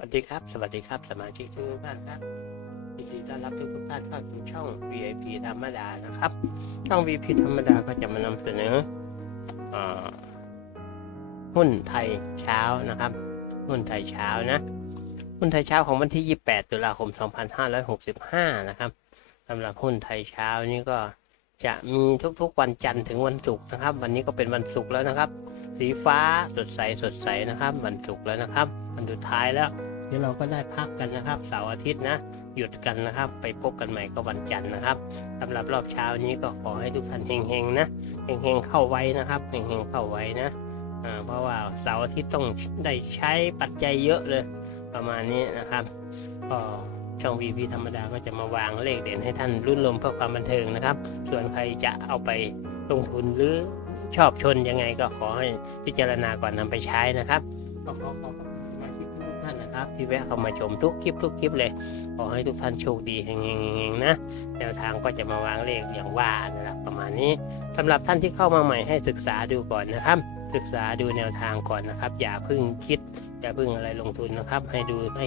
วัสดีครับ สวัสดีครับ สมาชิกทุกท่านครับยินดีต้อนรับทุกทุกท่านเข้าสู่ช่อง VIP ธรรมดานะครับ ช่อง VIP ธรรมดาก็จะมานำเสนออ่อหุ้นไทยเช้านะครับ หุ้นไทยเช้านะ หุ้นไทยเช้าของวันที่ 28 ตุลาคม 2565 นะครับสำหรับหุ้นไทยเช้านี้ก็จะมีทุกๆวันจันทร์ถึงวันศุกร์นะครับ วันนี้ก็เป็นวันศุกร์แล้วนะครับ สีฟ้าสดใสสดใสนะครับ วันศุกร์แล้วนะครับ วันสุดท้ายแล้ว เดี๋ยวเราก็ได้พักกันนะครับเสาร์อาทิตย์นะ หยุดกันนะครับ ไปพบกันใหม่ก็วันจันทร์นะครับสำหรับรอบเช้านี้ก็ขอให้ทุกท่านเฮงๆนะเฮงๆเข้าไว้นะครับเฮงๆเข้าไว้นะเพราะว่าเสาร์อาทิตย์ต้องได้ใช้ปัจจัยเยอะเลย ประมาณนี้นะครับก็ช่อง VP ธรรมดาก็จะมาวางเลขเด่นให้ท่านรุ่นลมเพื่อความบันเทิงนะครับ ส่วนใครจะเอาไปลงทุนหรือชอบชนยังไงก็ขอให้พิจารณาก่อนนำไปใช้นะครับขอขอบคุณสมาชิก ท่านนะครับ ที่แวะเข้ามาชมทุกคลิปทุกคลิปเลย ขอให้ทุกท่านโชคดีเฮงๆๆนะแนวทางก็จะมาวางเลขอย่างว่านะครับประมาณนี้สำหรับท่านที่เข้ามาใหม่ให้ศึกษาดูก่อนนะครับ ศึกษาดูแนวทางก่อนนะครับ อย่าเพิ่งคิด อย่าเพิ่งอะไรลงทุนนะครับ ให้ดูให้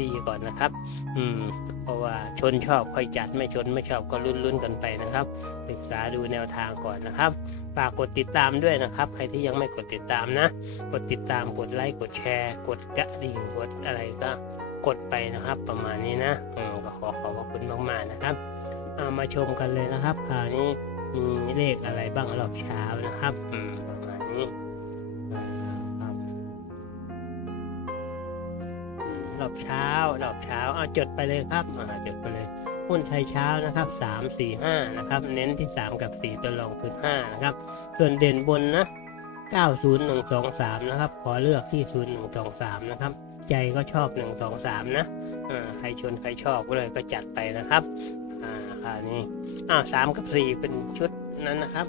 ดีก่อนนะครับ อืม เพราะว่าชนชอบค่อยจัดไม่ชนไม่ชอบก็ลุ้นๆกันไปนะครับศึกษาดูแนวทางก่อนนะครับฝากกดติดตามด้วยนะครับ ใครที่ยังไม่กดติดตามนะ กดติดตามกดไลค์กดแชร์ กดกระดิ่งกดอะไรก็กดไปนะครับ ประมาณนี้นะอืมก็ขอขอบพระคุณมากๆนะครับเอามาชมกันเลยนะครับคราวนี้มีเลขอะไรบ้างรอบเช้านะครับ อืม อืมรอบเช้ารอบเช้าเอาจดไปเลยครับอ่าจดไปเลยหุ้นไทยเช้านะครับ 3 4 5 นะครับ เน้นที่ 3 กับ 4 ตัวรองคือ 5 นะครับ ส่วนเด่นบนนะ 90123 นะครับ ขอเลือกที่ 0123 นะครับ ใจก็ชอบ 123 นะอ่าใครชวนใครชอบก็เลยก็จัดไปนะครับ อ่าคราวนี้อ้าว3กับ4เป็นชุดนั้นนะครับ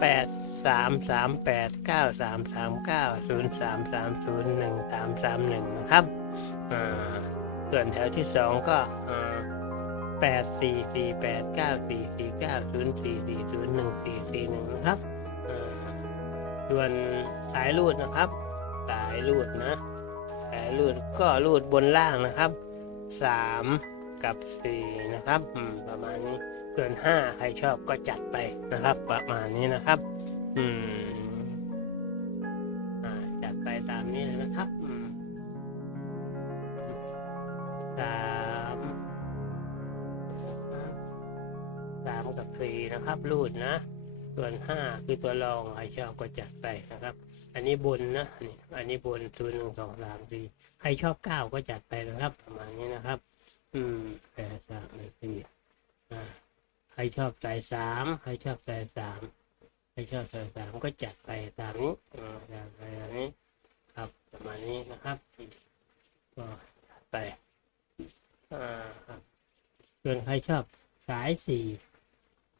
8 3 3 8 9 3 3 9 0 3 3 0 1 3 3 1นะครับ อ่าส่วนแถวที่2ก็อ่าแปดสี่สี่แปดเก้าสี่สี่เก้าศูนย์สี่สี่ศูนย์หนึ่งสี่สี่หนึ่งนะครับอ่าส่วนสายรูดนะครับ สายรูดนะ สายรูดก็รูดบนล่างนะครับสามกับสี่นะครับอืมประมาณนี้ส่วนห้าใครชอบก็จัดไปนะครับ ประมาณนี้นะครับ อืม สามกับสี่นะครับ รูดนะ ส่วนห้าคือตัวรองใครชอบก็จัดไปนะครับ อันนี้บนนะนี่อันนี้บนศูนย์หนึ่งสองสามสี่ใครชอบเก้าก็จัดไปนะครับ ประมาณนี้นะครับ อืมแปดสามสี่อ่าใครชอบใส่สามใครชอบใส่สามใครชอบใส่สามก็จัดไปตามนี้อ่าจัดไปแบบนี้ ครับประมาณนี้นะครับก็ไปอ่าครับส่วนใครชอบสายสี่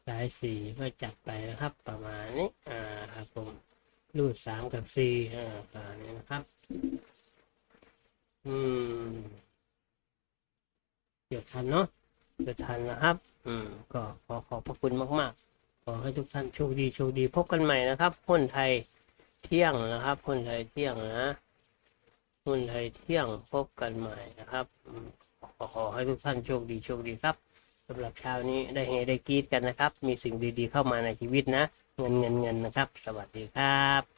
สายสี่ก็จัดไปนะครับประมาณนี้อ่าครับผมรูดสามกับสี่อ่าประมาณนี้นะครับ อืมเดี๋ยวทันเนาะเดี๋ยวทันนะครับ อืม ก็ขอขอบพระคุณมาก ๆ ขอให้ทุกท่านโชคดีโชคดีพบกันใหม่นะครับหุ้นไทยเที่ยงนะครับหุ้นไทยเที่ยงนะหุ้นไทยเที่ยงพบกันใหม่นะครับขอขอให้ทุกท่านโชคดีโชคดีครับ สำหรับเช้านี้ได้เฮได้กรีดกันนะครับ มีสิ่งดีๆเข้ามาในชีวิตนะ เงินเงินเงินนะครับ สวัสดีครับ